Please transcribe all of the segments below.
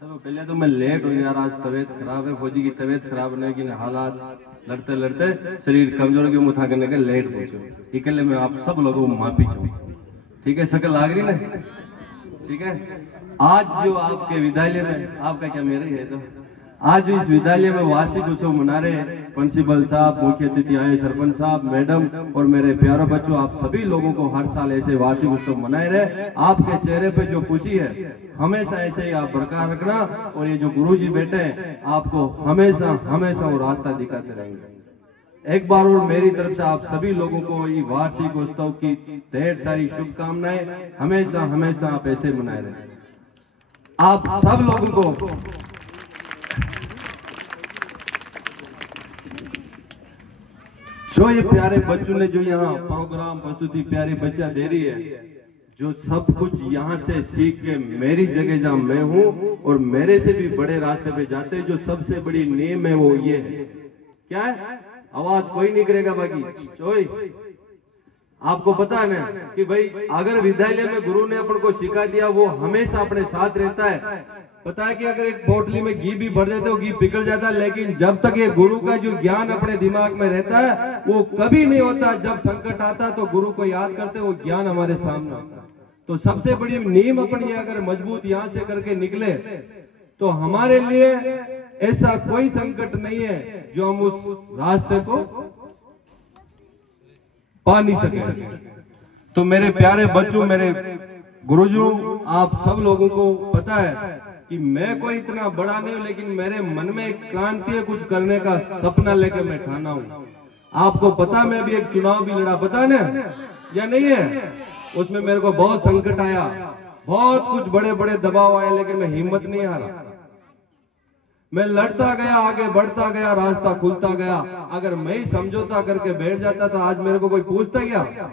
चलो पहले तो मैं लेट हो यार, आज तबीयत खराब है, फौजी की तबीयत खराब होने की हालात लड़ते लड़ते शरीर कमजोर की मुठा करने के लेट पहुंचो। इकल्ले मैं आप सब लोगों को माफी चाहूँ, ठीक है? शकल लाग रही ना, ठीक है? आज जो आपके विद्यालय में, आपका क्या मेरे है तो, आज जो इस विद्यालय में वार्षिक उत्सव मना रहे, प्रिंसिपल साहब, मुख्य अतिथि आए, सरपंच साहब, मैडम और मेरे प्यारे बच्चों, आप सभी लोगों को हर साल ऐसे वार्षिक उत्सव मनाए रहे। आपके चेहरे पे जो खुशी है हमेशा ऐसे ही आप बरकरार रखना, और ये जो गुरुजी बैठे हैं आपको हमेशा हमेशा वो रास्ता दिखाते रहेंगे। एक बार और मेरी तरफ से आप सभी लोगों को ये वार्षिक उत्सव की ढेर सारी शुभकामनाएं। हमेशा हमेशा आप ऐसे मनाए रहे। आप सब लोगों को जो ये प्यारे बच्चों ने जो यहाँ प्रोग्राम प्रस्तुति प्यारी बच्चियां दे रही है, जो सब कुछ यहाँ से सीख के मेरी जगह जहाँ मैं हूँ और मेरे से भी बड़े रास्ते पे जाते हैं, जो सबसे बड़ी नीम है वो ये है। क्या है? आवाज कोई नहीं करेगा बाकी चोई। आपको पता है ना कि भाई अगर विद्यालय में गुरु ने अपन को सिखा दिया, वो हमेशा अपने साथ रहता है। पता है कि अगर एक बोतली में घी भी भर देते हो घी पिघल जाता है, लेकिन जब तक ये गुरु का जो ज्ञान अपने दिमाग में रहता है वो कभी नहीं होता। जब संकट आता तो गुरु को याद करते, वो ज्ञान हमारे सामने आता। तो सबसे बड़ी नींव अपनी अगर मजबूत यहाँ से करके निकले तो हमारे लिए ऐसा कोई संकट नहीं है जो हम उस रास्ते को पा नहीं सके। तो मेरे प्यारे बच्चों, मेरे गुरुजों, आप सब लोगों को पता है कि मैं कोई इतना बड़ा नहीं हूं, लेकिन मेरे मन में एक क्रांति है, कुछ करने का सपना लेकर मैं ठाना हूं। आपको पता मैं भी एक चुनाव भी लड़ा, पता है ना या नहीं है? उसमें मेरे को बहुत संकट आया, बहुत कुछ बड़े बड़े दबाव आए, लेकिन मैं हिम्मत नहीं हारा। मैं लड़ता गया, आगे बढ़ता गया, रास्ता खुलता गया। अगर मैं ही समझौता करके बैठ जाता तो आज मेरे को कोई पूछता क्या?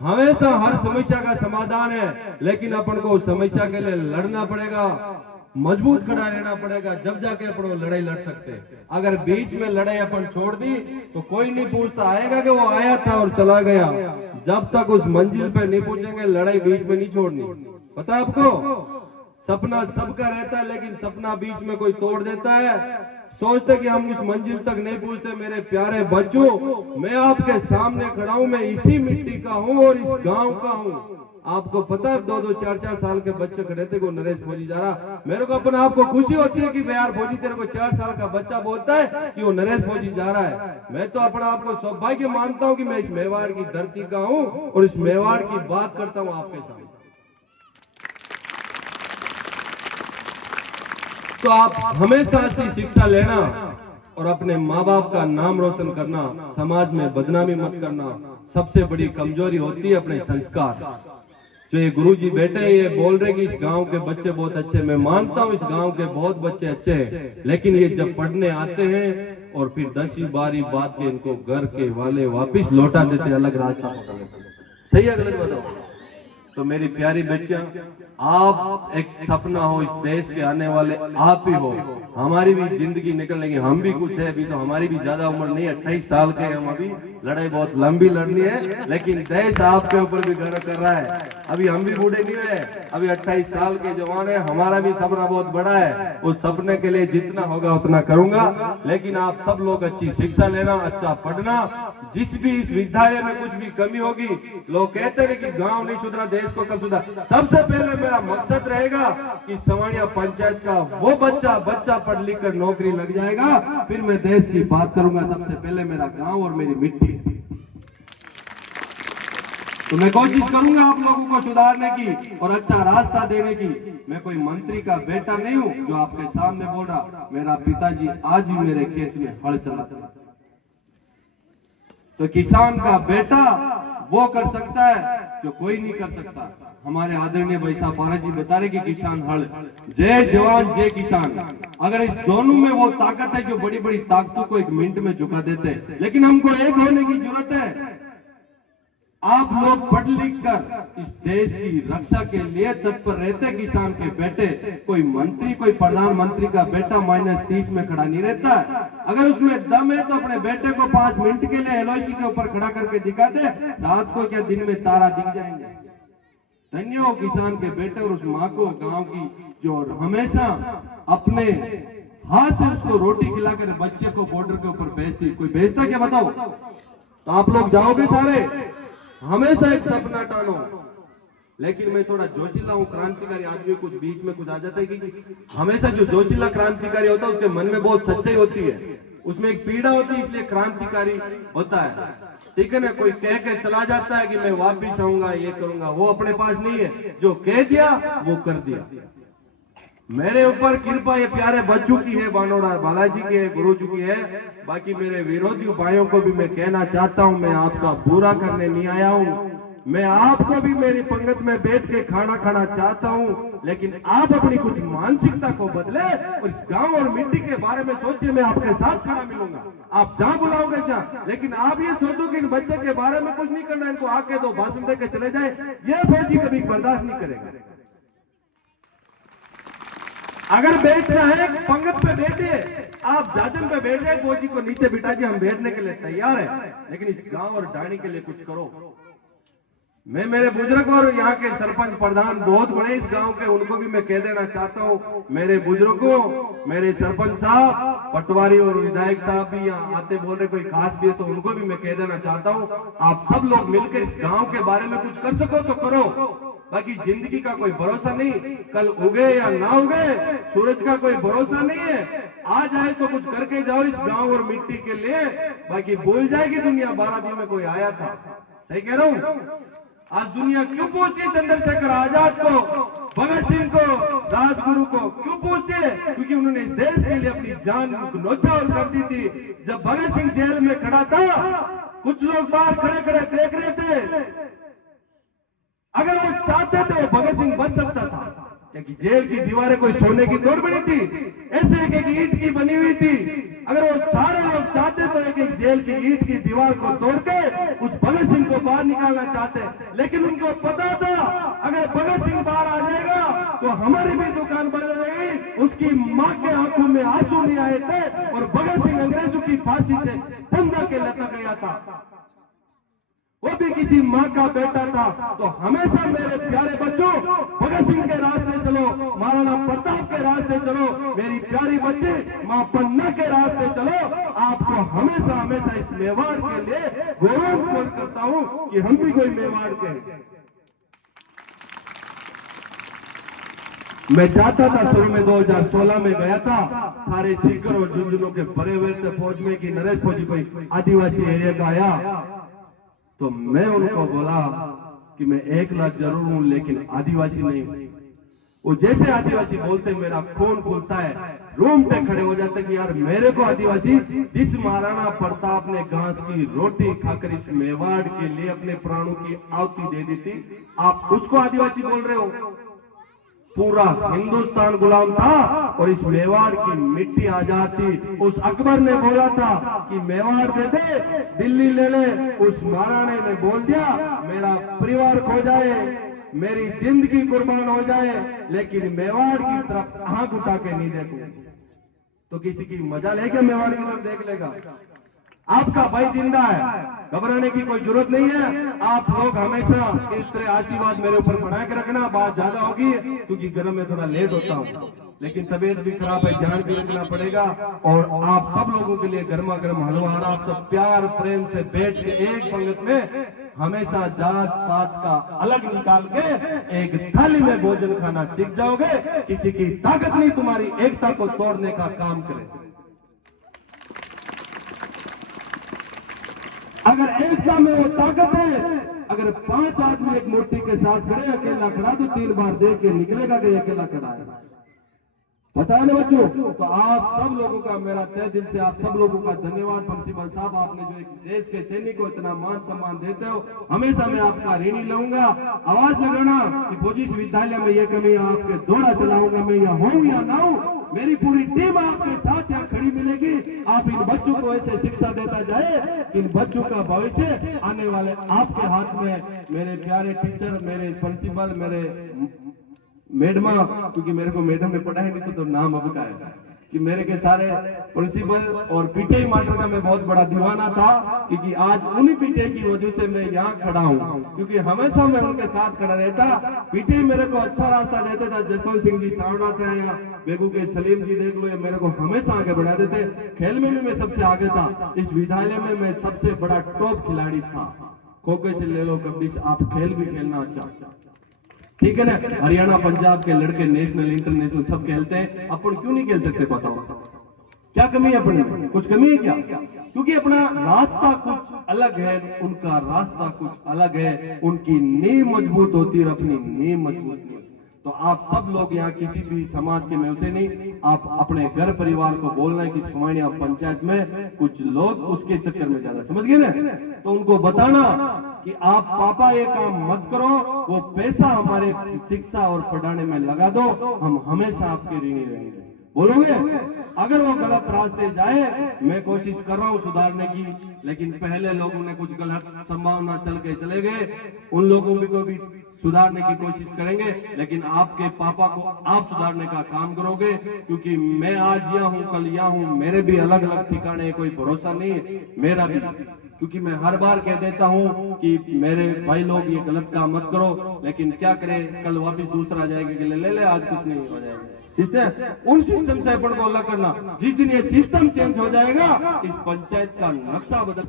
हमेशा हर समस्या का समाधान है, लेकिन अपन को उस समस्या के लिए लड़ना पड़ेगा, मजबूत खड़ा रहना पड़ेगा, जब जाके अपन वो लड़ाई लड़ सकते हैं। अगर बीच में लड़ाई अपन छोड़ दी तो कोई नहीं पूछता, आएगा कि वो आया था और चला गया। जब तक उस मंजिल पे नहीं पहुंचेंगे, लड़ाई बीच में नहीं छोड़नी। पता है आपको? सपना सबका रहता है, लेकिन सपना बीच में कोई तोड़ देता है। सोचते कि हम उस मंजिल तक नहीं पहुंचते। मेरे प्यारे बच्चों, मैं आपके सामने खड़ा हूं, मैं इसी मिट्टी का हूं और इस गांव का हूं। आपको पता है 2-2, 4-4 साल के बच्चे खड़े थे, को नरेश फौजी जा रहा। मेरे को अपने आप को खुशी होती है कि यार फौजी तेरे को 4 साल का बच्चा बोलता है कि वो नरेश फौजी जा रहा है। मैं तो अपने आप को सौभाग्य मानता हूं कि मैं इस मेवाड़ की धरती का हूं और इस मेवाड़ की बात करता हूं आपके सामने। तो आप हमेशा अच्छी शिक्षा लेना और अपने माँ बाप का नाम रोशन करना, समाज में बदनामी मत करना। सबसे बड़ी कमजोरी होती है अपने संस्कार। जो ये गुरुजी बैठे ये बोल रहे कि इस गांव के बच्चे बहुत अच्छे, मैं मानता हूँ इस गांव के बहुत बच्चे अच्छे हैं, लेकिन ये जब पढ़ने आते हैं और फिर 10वीं 12वीं बात के इनको घर के वाले वापिस लौटा देते, अलग रास्ता पकड़ लेते। सही है गलत बताओ? तो मेरी प्यारी बच्चियां, आप एक सपना हो इस देश के आने वाले, आप ही हो। हमारी भी जिंदगी निकल लेंगी, हम भी कुछ है। अभी तो हमारी भी ज्यादा उम्र नहीं है, 28 साल के हम अभी। लड़ाई बहुत लंबी लड़नी है, लेकिन देश आपके ऊपर भी गर्व कर रहा है। अभी हम भी बूढ़े नहीं हुए, अभी 28 साल के जवान है। हमारा भी सपना बहुत बड़ा है, उस सपने के लिए जितना होगा उतना करूंगा। लेकिन आप सब लोग अच्छी शिक्षा लेना, अच्छा पढ़ना। जिस भी इस विद्यालय में कुछ भी कमी होगी, लोग कहते हैं कि गांव नहीं सुधरा देश को कब सुधरा। सबसे पहले मेरा मकसद रहेगा कि सवाणिया पंचायत का वो बच्चा पढ़ लिख कर नौकरी लग जाएगा, फिर मैं देश की बात करूंगा। सबसे पहले मेरा गांव और मेरी मिट्टी। तो मैं कोशिश करूंगा आप लोगों को सुधारने की और अच्छा रास्ता देने की। मैं कोई मंत्री का बेटा नहीं हूं जो आपके सामने बोल रहा। मेरा पिताजी आज ही मेरे खेत में हल चलाते हैं। तो किसान का बेटा वो कर सकता है जो कोई नहीं कर सकता। हमारे आदरणीय भाई साहब पारा जी बता रहे कि किसान हल, जय जवान जय किसान। अगर इस दोनों में वो ताकत है जो बड़ी बड़ी ताकतों को 1 मिनट में झुका देते हैं, लेकिन हमको एक होने की जरूरत है। आप लोग पढ़ लिख कर इस देश की रक्षा के लिए तत्पर रहते। किसान के बेटे, कोई मंत्री कोई प्रधानमंत्री का बेटा -30 में खड़ा नहीं रहता है। अगर उसमें दम है तो अपने बेटे को 5 मिनट के लिए एलओसी के ऊपर खड़ा करके दिखा दे, रात को क्या दिन में तारा दिख जाएंगे। धन्य हो किसान के बेटे और उस माँ को, गांव की जो हमेशा अपने हाथ से उसको रोटी खिलाकर बच्चे को बॉर्डर के ऊपर भेजती। कोई भेजता क्या बताओ? तो आप लोग जाओगे सारे, हमेशा एक सपना टानो। लेकिन मैं थोड़ा जोशीला हूँ, क्रांतिकारी आदमी, कुछ बीच में कुछ आ जाता है कि हमेशा जो जोशीला क्रांतिकारी होता है उसके मन में बहुत सच्चाई होती है, उसमें एक पीड़ा होती है, इसलिए क्रांतिकारी होता है। ठीक है ना? कोई कह के चला जाता है कि मैं वापिस आऊंगा, ये करूंगा, वो अपने पास नहीं है। जो कह दिया वो कर दिया। मेरे ऊपर कृपा ये प्यारे बच्चों की है, बानोड़ा बालाजी की है, गुरु जी की है। बाकी मेरे विरोधी भाइयों को भी मैं कहना चाहता हूं, मैं आपका बुरा करने नहीं आया हूं। मैं आपको भी मेरी पंगत में बैठ के खाना खाना चाहता हूं, लेकिन आप अपनी कुछ मानसिकता को बदले और इस गांव और मिट्टी के बारे में सोचिए। मैं आपके साथ खड़ा मिलूंगा, आप जहां बुलाओगे जहां, लेकिन आप ये सोचो कि इन बच्चे के बारे में कुछ नहीं करना, इनको आके दो भाषण देकर चले जाए, ये फौजी कभी बर्दाश्त नहीं करेगा। अगर बैठना है पंगत पे बैठिए, आप जाजम पे बैठ जाए, फौजी को नीचे बिठा दिए, हम बैठने के लिए तैयार है, लेकिन इस गांव और डाणी के लिए कुछ करो। मैं मेरे बुजुर्ग और यहाँ के सरपंच प्रधान बहुत बड़े इस गांव के, उनको भी मैं कह देना चाहता हूँ, मेरे बुजुर्गों, मेरे सरपंच साहब, पटवारी और विधायक साहब भी यहाँ आते बोल रहे, कोई खास भी है तो उनको भी मैं कह देना चाहता हूँ, आप सब लोग मिलकर इस गांव के बारे में कुछ कर सको तो करो। बाकी जिंदगी का कोई भरोसा नहीं, कल उगे या ना उगे, सूरज का कोई भरोसा नहीं है। आ जाए तो कुछ करके जाओ इस गांव और मिट्टी के लिए, बाकी भूल जाएगी दुनिया 12 दिन में कोई आया था। सही कह रहा हूं? आज दुनिया क्यों पूछती है चंद्रशेखर आजाद को, भगत सिंह को, राजगुरु को? क्यों पूछती है? क्योंकि उन्होंने इस देश के लिए अपनी जान न्योछावर कर दी थी। जब भगत सिंह जेल में खड़ा था, कुछ लोग बाहर खड़े खड़े देख रहे थे। अगर वो चाहते थे वो भगत सिंह बच सकता था, क्योंकि जेल की दीवारें कोई सोने की तोड़ बनी थी, ऐसे एक एक ईंट की बनी हुई थी। अगर वो सारे लोग चाहते तो एक एक जेल की ईंट की दीवार को तोड़ के उस भगत सिंह को बाहर निकालना चाहते, लेकिन उनको पता था अगर भगत सिंह बाहर आ जाएगा तो हमारी भी दुकान बंद हो जाएगी। उसकी मां के आंखों में आंसू नहीं आए थे और भगत सिंह अंग्रेजों की फांसी से फंदा के लटक गया था, वो भी किसी माँ का बेटा था। तो हमेशा मेरे प्यारे बच्चों, भगत सिंह के रास्ते चलो, महाराणा प्रताप के रास्ते चलो, मेरी प्यारी बच्ची माँ पन्ना के रास्ते चलो। आपको हमेशा हमेशा इस मेवाड़ के लिए गौरव करता हूँ कि हम भी कोई मेवाड़ के। मैं चाहता था शुरू में 2016 में गया था, सारे सीकर और झुंझुनों के भरे हुए थे फौज में कि नरेश फौजी कोई आदिवासी एरिया का आया, तो मैं उनको बोला कि मैं 1 लाख जरूर हूं लेकिन आदिवासी नहीं। वो जैसे आदिवासी बोलते मेरा खून फूलता है, रोंगटे खड़े हो जाते कि यार मेरे को आदिवासी, जिस महाराणा प्रताप ने घास की रोटी खाकर इस मेवाड़ के लिए अपने प्राणों की आहुति दे दी थी, आप उसको आदिवासी बोल रहे हो? पूरा हिंदुस्तान गुलाम था और इस मेवाड़ की मिट्टी आजाद थी। उस अकबर ने बोला था कि मेवाड़ दे दे, दिल्ली ले ले। उस महाराणे ने बोल दिया मेरा परिवार खो जाए, मेरी जिंदगी कुर्बान हो जाए, लेकिन मेवाड़ की तरफ आंख उठा के नहीं देखूं। तो किसी की मजा लेके मेवाड़ की तरफ देख लेगा? आपका भाई जिंदा है, घबराने की कोई जरूरत नहीं है। आप लोग हमेशा इस तरह आशीर्वाद मेरे ऊपर बना के रखना। बात ज्यादा होगी क्योंकि गर्म में थोड़ा लेट होता हूँ, लेकिन तबीयत भी खराब है, ध्यान भी रखना पड़ेगा। और आप सब लोगों के लिए गर्मा गर्म हलवा, और आप सब प्यार प्रेम से बैठ के एक पंगत में हमेशा जात पात का अलग निकाल के एक थाली में भोजन खाना सीख जाओगे। किसी की ताकत नहीं तुम्हारी एकता को तोड़ने का काम करे। अगर एकता में वो ताकत है, अगर 5 आदमी एक मूर्ति के साथ खड़े, अकेला खड़ा तो 3 बार देख के निकलेगा कि अकेला खड़ा है। पता है ना बच्चों? तो आप सब लोगों का मेरा तहे दिल से आप सब लोगों का धन्यवाद। प्रिंसिपल साहब, आपने जो एक देश के सैनिक को इतना मान सम्मान देते हो, हमेशा मैं आपका ऋणी रहूंगा। आवाज लगाना कि फौजी विद्यालय में ये कमी, आपके दौड़ा चलाऊंगा, मैं यहाँ हूँ या ना हूँ, मेरी पूरी टीम आपके साथ यहाँ खड़ी मिलेगी। आप इन बच्चों को ऐसे शिक्षा देता जाए कि इन बच्चों का भविष्य आने वाले आपके हाथ में। मेरे प्यारे टीचर, मेरे प्रिंसिपल, मेरे मैडमा, क्योंकि मेरे को मैडम ने पढ़ाया नहीं तो नाम अब का है, कि मेरे के सारे प्रिंसिपल और पीटीआई मास्टर का मैं बहुत बड़ा दीवाना था, क्योंकि आज उन्हीं पीटीआई की वजह से मैं यहाँ खड़ा हूँ, क्योंकि हमेशा मैं उनके साथ खड़ा रहता। पीटीआई मेरे को अच्छा रास्ता देते था, जसवंत सिंह जी चावड़ा थे या बेगू के सलीम जी देख लो, ये मेरे को हमेशा आगे बढ़ा देते। खेल में भी मैं सबसे आगे था, इस विद्यालय में मैं सबसे बड़ा टॉप खिलाड़ी था। खो खो से ले लो, कबड्डी से, आप खेल भी खेलना अच्छा, ठीक है ना। हरियाणा पंजाब के लड़के नेशनल इंटरनेशनल सब खेलते हैं, अपन क्यों नहीं खेल सकते? बताओ क्या कमी है अपन में? कुछ कमी है क्या? क्योंकि अपना रास्ता कुछ अलग है, उनका रास्ता कुछ अलग है। उनकी नींव मजबूत होती है और अपनी नींव मजबूत नहीं। तो आप सब लोग यहाँ किसी भी समाज के में से नहीं, आप अपने घर परिवार को बोलना है कि सुमानिया पंचायत में कुछ लोग उसके चक्कर में ज्यादा, समझ गए ना? तो उनको बताना कि आप पापा ये काम मत करो, वो पैसा हमारे शिक्षा और पढ़ाने में लगा दो, हम हमेशा आपके ऋणी रहेंगे। बोलोगे? अगर वो गलत रास्ते जाए, मैं कोशिश कर रहा हूँ सुधारने की, लेकिन पहले लोगों ने कुछ गलत संभावना चल के चले गए, उन लोगों को भी सुधारने की कोशिश करेंगे, लेकिन आपके पापा को आप सुधारने का काम करोगे। क्योंकि मैं आज यहाँ हूँ, कल यहाँ हूँ, मेरे भी अलग अलग ठिकाने, कोई भरोसा नहीं है मेरा भी, क्योंकि मैं हर बार कह देता हूँ कि मेरे भाई लोग ये गलत काम मत करो, लेकिन क्या करें, कल वापस दूसरा आ जाएगा कि ले ले, आज कुछ नहीं हो जाएगा। सिस्टम, उन सिस्टम से अपन को अलग करना। जिस दिन ये सिस्टम चेंज हो जाएगा, इस पंचायत का नक्शा बदल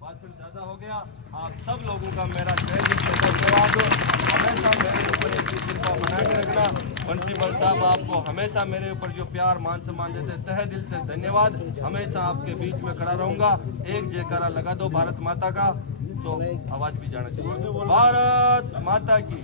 भाषण ज्यादा हो गया। आप सब लोगों का मेरा धन्यवाद। हमेशा मेरे ऊपर एक कृपा बना के रखना। प्रिंसिपल साहब आपको हमेशा मेरे ऊपर जो प्यार मान सम्मान देते, तहे दिल से धन्यवाद। हमेशा आपके बीच में खड़ा रहूंगा। एक जयकारा लगा दो भारत माता का, तो आवाज भी जाना चाहिए। भारत माता की।